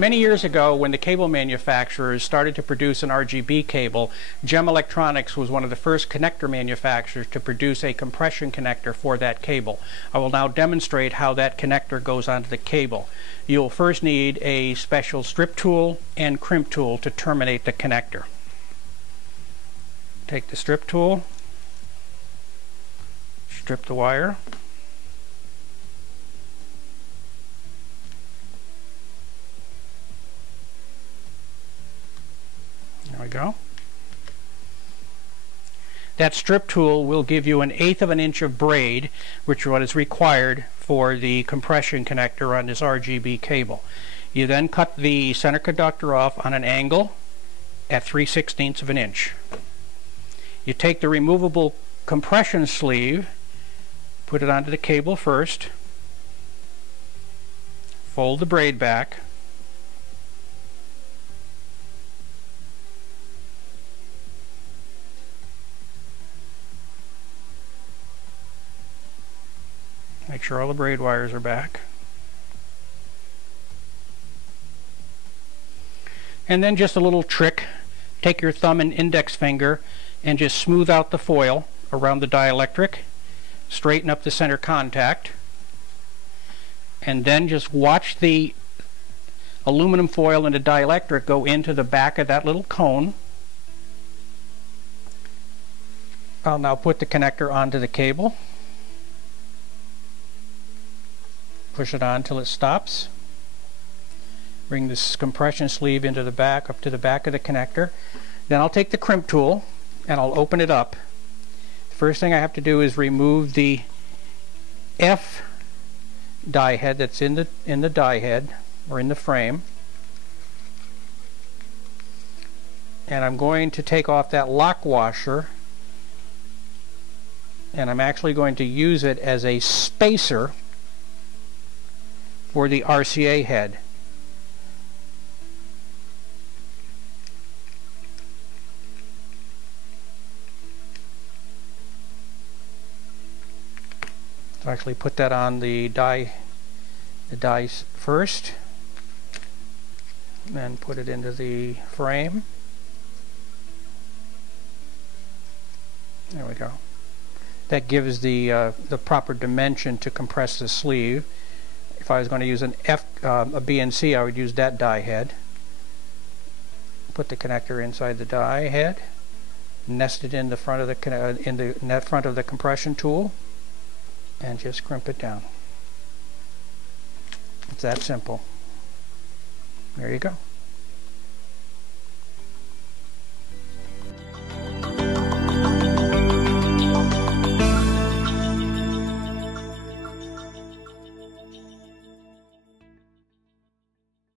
Many years ago, when the cable manufacturers started to produce an RGB cable, GEM Electronics was one of the first connector manufacturers to produce a compression connector for that cable. I will now demonstrate how that connector goes onto the cable. You'll first need a special strip tool and crimp tool to terminate the connector. Take the strip tool, strip the wire, there we go. That strip tool will give you 1/8 of an inch of braid, which is what is required for the compression connector on this RGB cable. You then cut the center conductor off on an angle at 3/16 of an inch. You take the removable compression sleeve, put it onto the cable first, fold the braid back, make sure all the braid wires are back, and then just a little trick, take your thumb and index finger and just smooth out the foil around the dielectric, straighten up the center contact, and then just watch the aluminum foil and the dielectric go into the back of that little cone. I'll now put the connector onto the cable. Push it on until it stops. Bring this compression sleeve into the back, up to the back of the connector. Then I'll take the crimp tool and I'll open it up. The first thing I have to do is remove the F die head that's in the die head or in the frame. And I'm going to take off that lock washer, and I'm actually going to use it as a spacer for the RCA head. So actually put that on the die first, and then put it into the frame. There we go. That gives the proper dimension to compress the sleeve. If I was going to use a BNC, I would use that die head. Put the connector inside the die head, nest it in the front of the front of the compression tool, and just crimp it down. It's that simple. There you go.